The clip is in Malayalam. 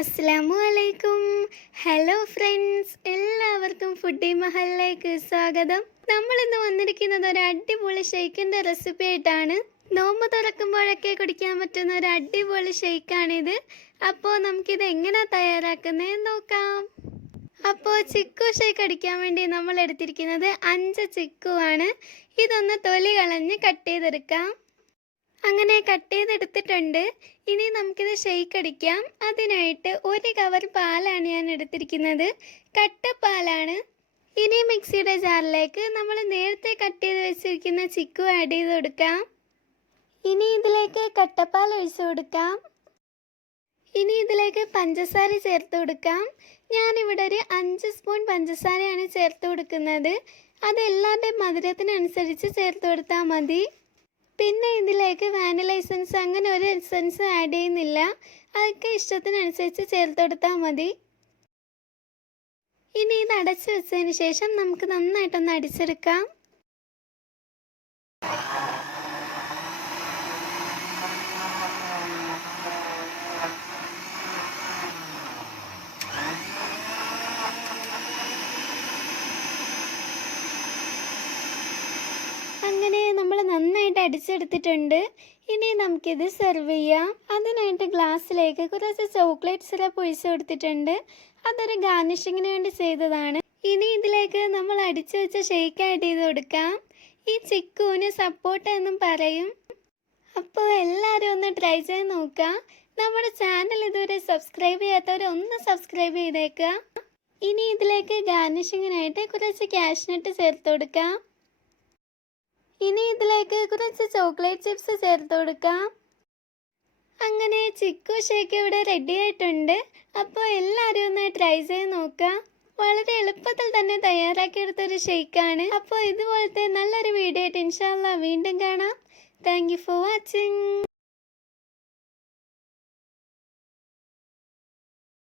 അസ്സലാമുഅലൈക്കും. ഹലോ ഫ്രണ്ട്സ്, എല്ലാവർക്കും ഫുഡി മഹലിലേക്ക് സ്വാഗതം. നമ്മളിന്ന് വന്നിരിക്കുന്നത് ഒരു അടിപൊളി ഷെയ്ക്കിൻ്റെ റെസിപ്പി ആയിട്ടാണ്. നോമ്പ് തുറക്കുമ്പോഴൊക്കെ കുടിക്കാൻ പറ്റുന്ന ഒരു അടിപൊളി ഷെയ്ക്കാണിത്. അപ്പോൾ നമുക്കിത് എങ്ങനെയാണ് തയ്യാറാക്കുന്നത് നോക്കാം. അപ്പോൾ ചിക്കു ഷേക്ക് അടിക്കാൻ വേണ്ടി നമ്മൾ എടുത്തിരിക്കുന്നത് 5 ചിക്കു ആണ്. ഇതൊന്ന് തൊലി കളഞ്ഞ് കട്ട് ചെയ്തെടുക്കാം. അങ്ങനെ കട്ട് ചെയ്തെടുത്തിട്ടുണ്ട്. ഇനി നമുക്കിത് ഷെയ്ക്ക് അടിക്കാം. അതിനായിട്ട് 1 കവർ പാലാണ് ഞാൻ എടുത്തിരിക്കുന്നത്. കട്ടപ്പാലാണ്. ഇനി മിക്സിയുടെ ജാറിലേക്ക് നമ്മൾ നേരത്തെ കട്ട് ചെയ്ത് വെച്ചിരിക്കുന്ന ചിക്കു ആഡ് ചെയ്ത് കൊടുക്കാം. ഇനി ഇതിലേക്ക് കട്ടപ്പാൽ ഒഴിച്ചു കൊടുക്കാം. ഇനി ഇതിലേക്ക് പഞ്ചസാര ചേർത്ത് കൊടുക്കാം. ഞാനിവിടെ ഒരു 5 സ്പൂൺ പഞ്ചസാരയാണ് ചേർത്ത് കൊടുക്കുന്നത്. അത് എല്ലാവരുടെയും മധുരത്തിനനുസരിച്ച് ചേർത്ത് കൊടുത്താൽ മതി. പിന്നെ ഇതിലേക്ക് വാനില എസൻസ് അങ്ങനെ ഒരു എസൻസ് ആഡ് ചെയ്യുന്നില്ല. അതൊക്കെ ഇഷ്ടത്തിനനുസരിച്ച് ചേർത്ത് കൊടുത്താൽ മതി. ഇനി ഇത് അടച്ചു വെച്ചതിന് ശേഷം നമുക്ക് നന്നായിട്ടൊന്ന് അടിച്ചെടുക്കാം. അങ്ങനെ നമ്മൾ നന്നായിട്ട് അടിച്ചെടുത്തിട്ടുണ്ട്. ഇനി നമുക്കിത് സെർവ് ചെയ്യാം. അതിനായിട്ട് ഗ്ലാസ്സിലേക്ക് കുറച്ച് ചോക്ലേറ്റ് സിറപ്പ് ഒഴിച്ച് കൊടുത്തിട്ടുണ്ട്. അതൊരു ഗാർണിഷിങ്ങിന് വേണ്ടി ചെയ്തതാണ്. ഇനി ഇതിലേക്ക് നമ്മൾ അടിച്ചു വെച്ച ഷേക്ക് ആഡ് ചെയ്ത് കൊടുക്കാം. ഈ ചിക്കുവിന് സപ്പോട്ട എന്നും പറയും. അപ്പോൾ എല്ലാവരും ഒന്ന് ട്രൈ ചെയ്ത് നോക്കുക. നമ്മുടെ ചാനൽ ഇതുവരെ സബ്സ്ക്രൈബ് ചെയ്യാത്തവർ ഒന്ന് സബ്സ്ക്രൈബ് ചെയ്തേക്കുക. ഇനി ഇതിലേക്ക് ഗാർണിഷിങ്ങിനായിട്ട് കുറച്ച് കാഷ്നട്ട് ചേർത്ത് കൊടുക്കാം. ഇനി ഇതിലേക്ക് കുറച്ച് ചോക്ലേറ്റ് ചിപ്സ് ചേർത്ത് കൊടുക്കാം. അങ്ങനെ ചിക്കു ഷേക്ക് ഇവിടെ റെഡി ആയിട്ടുണ്ട്. അപ്പോൾ എല്ലാവരും ഒന്ന് ട്രൈ ചെയ്ത് നോക്കുക. വളരെ എളുപ്പത്തിൽ തന്നെ തയ്യാറാക്കിയെടുത്തൊരു ഷേക്കാണ്. അപ്പോൾ ഇതുപോലത്തെ നല്ലൊരു വീഡിയോ ആയിട്ട് ഇൻഷാ അല്ലാഹ് വീണ്ടും കാണാം. Thank you for watching.